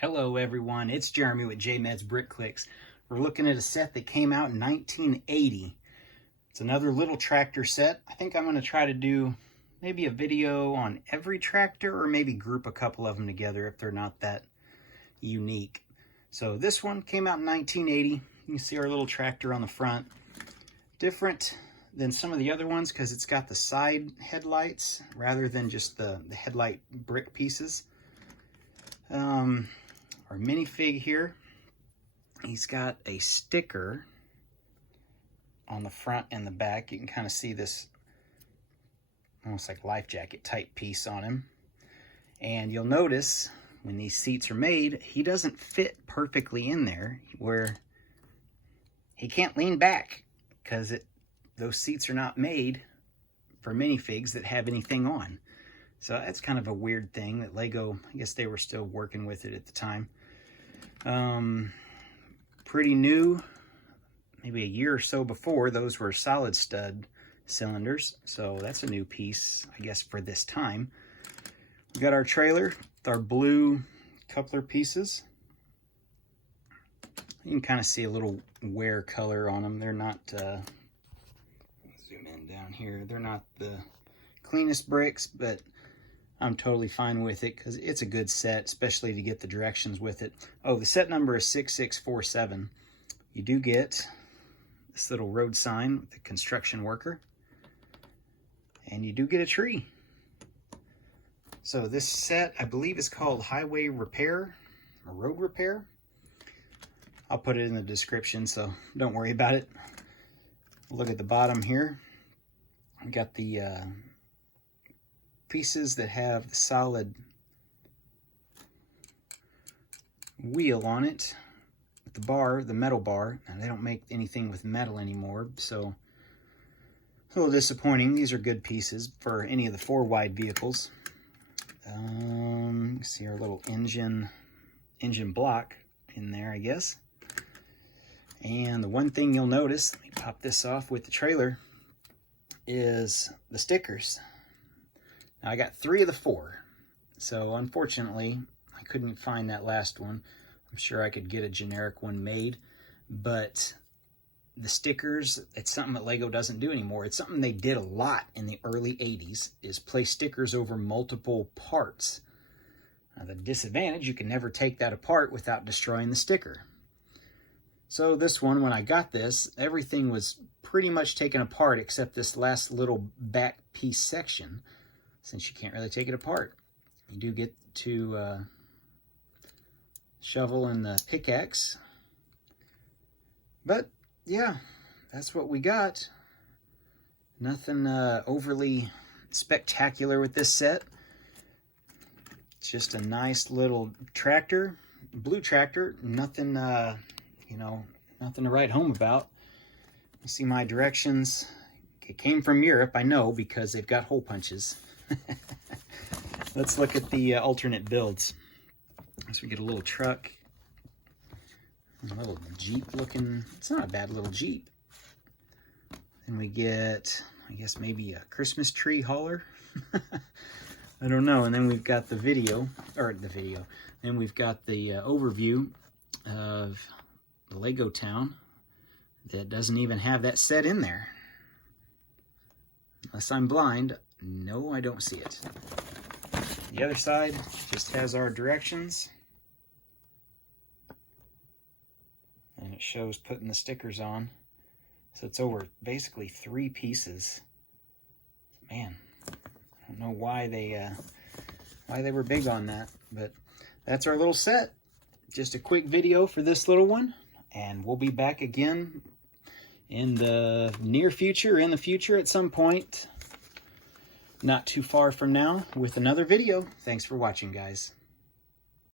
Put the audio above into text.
Hello everyone, it's Jeremy with JMEDS Brick Clicks. We're looking at a set that came out in 1980. It's another little tractor set. I think I'm going to try to do maybe a video on every tractor or maybe group a couple of them together if they're not that unique. So this one came out in 1980. You can see our little tractor on the front. Different than some of the other ones because it's got the side headlights rather than just the headlight brick pieces. Our minifig here, he's got a sticker on the front and the back. You can kind of see this almost like life jacket type piece on him. And you'll notice when these seats are made, he doesn't fit perfectly in there where he can't lean back because those seats are not made for minifigs that have anything on. So that's kind of a weird thing that Lego, I guess they were still working with it at the time. Pretty new, maybe a year or so before, those were solid stud cylinders. So that's a new piece, I guess, for this time. We got our trailer with our blue coupler pieces. You can kind of see a little wear color on them. They're not, zoom in down here. They're not the cleanest bricks, but I'm totally fine with it because it's a good set, especially to get the directions with it. Oh, the set number is 6647. You do get this little road sign with the construction worker, and you do get a tree. So this set, I believe, is called Highway Repair or Road Repair. I'll put it in the description, so don't worry about it. Look at the bottom here. We got the pieces that have the solid wheel on it. The bar, the metal bar. Now, they don't make anything with metal anymore, so a little disappointing. These are good pieces for any of the 4-wide vehicles. See our little engine block in there, I guess. And the one thing you'll notice, let me pop this off with the trailer, is the stickers. Now I got 3 of the 4, so unfortunately I couldn't find that last one. I'm sure I could get a generic one made, but the stickers, it's something that Lego doesn't do anymore. It's something they did a lot in the early 80s, is place stickers over multiple parts. Now the disadvantage, you can never take that apart without destroying the sticker. So this one, when I got this, everything was pretty much taken apart except this last little back piece section. Since you can't really take it apart, you do get to shovel and the pickaxe. But yeah, that's what we got. Nothing overly spectacular with this set. It's just a nice little tractor, blue tractor. Nothing, nothing to write home about. You see my directions. It came from Europe, I know, because they've got hole punches. Let's look at the alternate builds. So we get a little truck, a little Jeep looking, it's not a bad little Jeep. Then we get, I guess maybe a Christmas tree hauler. I don't know. And then we've got then we've got the overview of the Lego town that doesn't even have that set in there. Unless I'm blind. No, I don't see it. The other side just has our directions. And it shows putting the stickers on. So it's over basically 3 pieces. Man, I don't know why they were big on that. But that's our little set. Just a quick video for this little one. And we'll be back again in the near future, in the future at some point. Not too far from now with another video. Thanks for watching, guys.